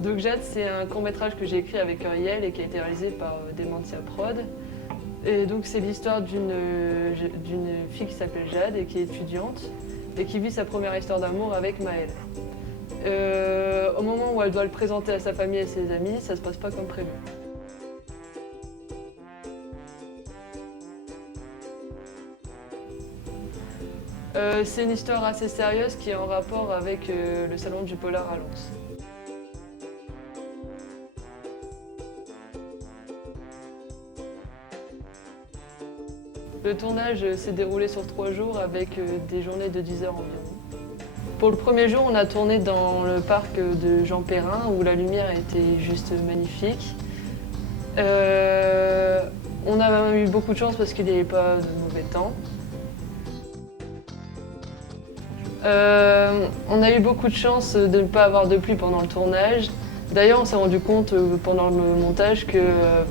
Donc Jade, c'est un court-métrage que j'ai écrit avec Uriel et qui a été réalisé par Dementia Prod. Et donc c'est l'histoire d'une fille qui s'appelle Jade et qui est étudiante et qui vit sa première histoire d'amour avec Maël. Au moment où elle doit le présenter à sa famille et ses amis, ça se passe pas comme prévu. C'est une histoire assez sérieuse qui est en rapport avec le salon du polar à Lens. Le tournage s'est déroulé sur 3 jours avec des journées de 10 heures environ. Pour le premier jour, on a tourné dans le parc de Jean Perrin où la lumière était juste magnifique. On a eu beaucoup de chance parce qu'il n'y avait pas de mauvais temps. On a eu beaucoup de chance de ne pas avoir de pluie pendant le tournage. D'ailleurs, on s'est rendu compte pendant le montage que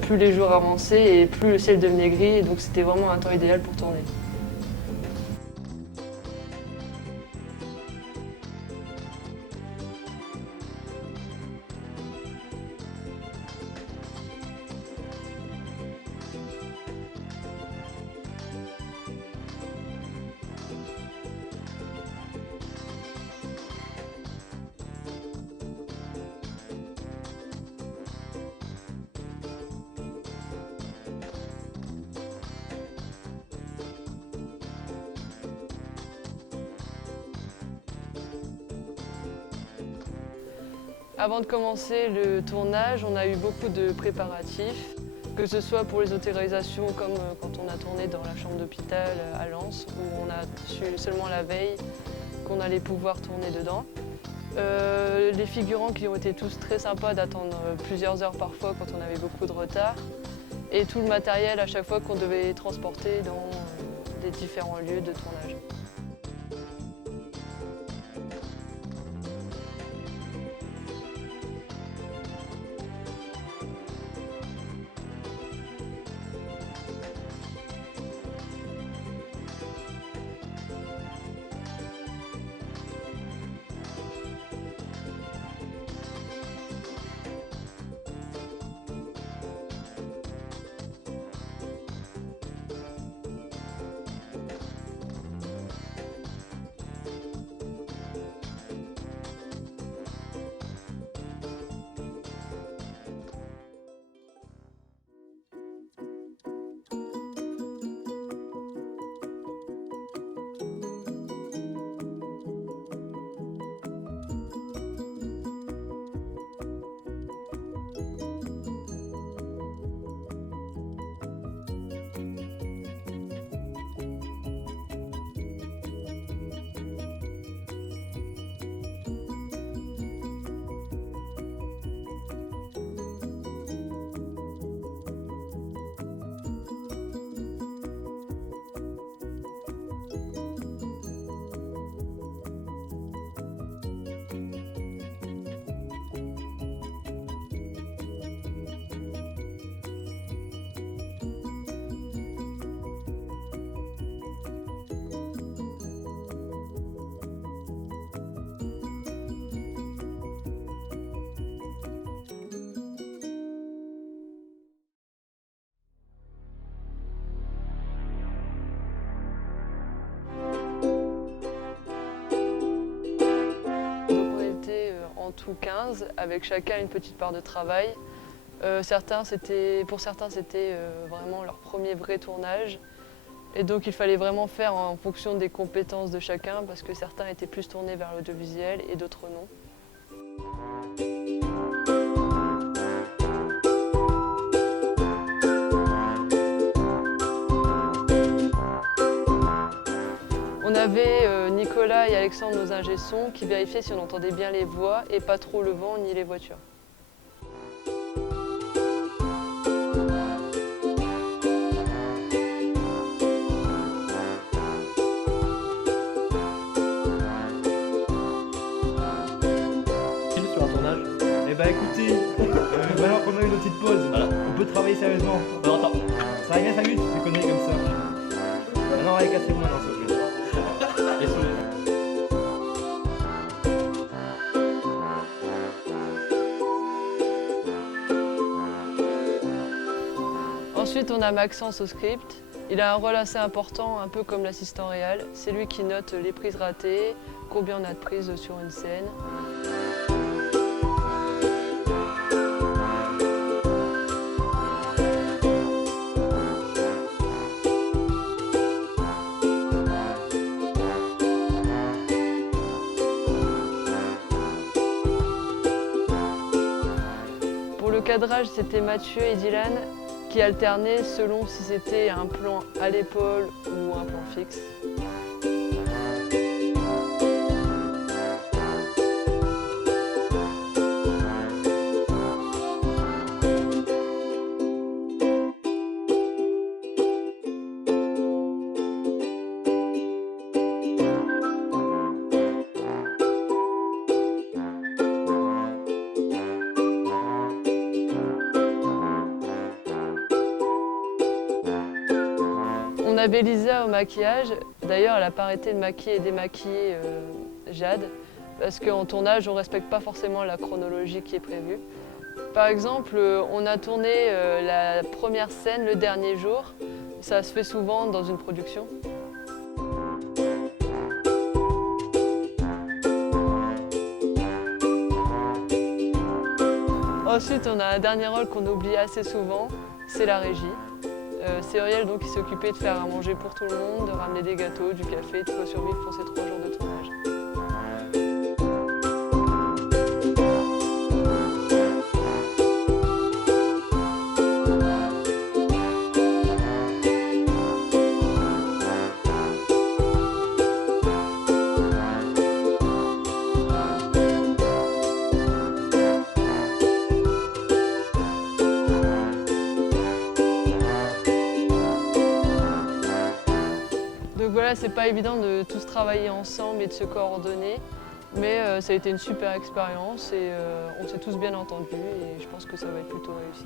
plus les jours avançaient et plus le ciel devenait gris, et donc c'était vraiment un temps idéal pour tourner. Avant de commencer le tournage, on a eu beaucoup de préparatifs, que ce soit pour les autorisations comme quand on a tourné dans la chambre d'hôpital à Lens, où on a su seulement la veille qu'on allait pouvoir tourner dedans. Les figurants qui ont été tous très sympas d'attendre plusieurs heures parfois quand on avait beaucoup de retard, et tout le matériel à chaque fois qu'on devait transporter dans les différents lieux de tournage. En tout 15, avec chacun une petite part de travail. Pour certains, c'était vraiment leur premier vrai tournage. Et donc il fallait vraiment faire en fonction des compétences de chacun, parce que certains étaient plus tournés vers l'audiovisuel et d'autres non. On avait Nicolas et Alexandre, nos ingé son, qui vérifiaient si on entendait bien les voix et pas trop le vent ni les voitures. Sur un tournage. Eh bah écoutez, maintenant qu'on a eu notre petite pause, Voilà. on peut travailler sérieusement. Non, attends. Ça va bien 5 minutes, ces conneries comme ça. Maintenant, allez, cassez-vous maintenant, s'il vous plaît. Désolé. on a Maxence au script. Il a un rôle assez important, un peu comme l'assistant réel. C'est lui qui note les prises ratées, combien on a de prises sur une scène. Pour le cadrage, c'était Mathieu et Dylan qui alternaient selon si c'était un plan à l'épaule ou un plan fixe. On a Bélisa au maquillage. D'ailleurs, elle n'a pas arrêté de maquiller et démaquiller Jade, parce qu'en tournage, on ne respecte pas forcément la chronologie qui est prévue. Par exemple, on a tourné la première scène le dernier jour. Ça se fait souvent dans une production. Ensuite, on a un dernier rôle qu'on oublie assez souvent, c'est la régie. C'est Uriel donc, qui s'est occupé de faire à manger pour tout le monde, de ramener des gâteaux, du café, de quoi survivre pour ces 3 jours de tournage. Donc voilà, c'est pas évident de tous travailler ensemble et de se coordonner, mais ça a été une super expérience et on s'est tous bien entendus et je pense que ça va être plutôt réussi.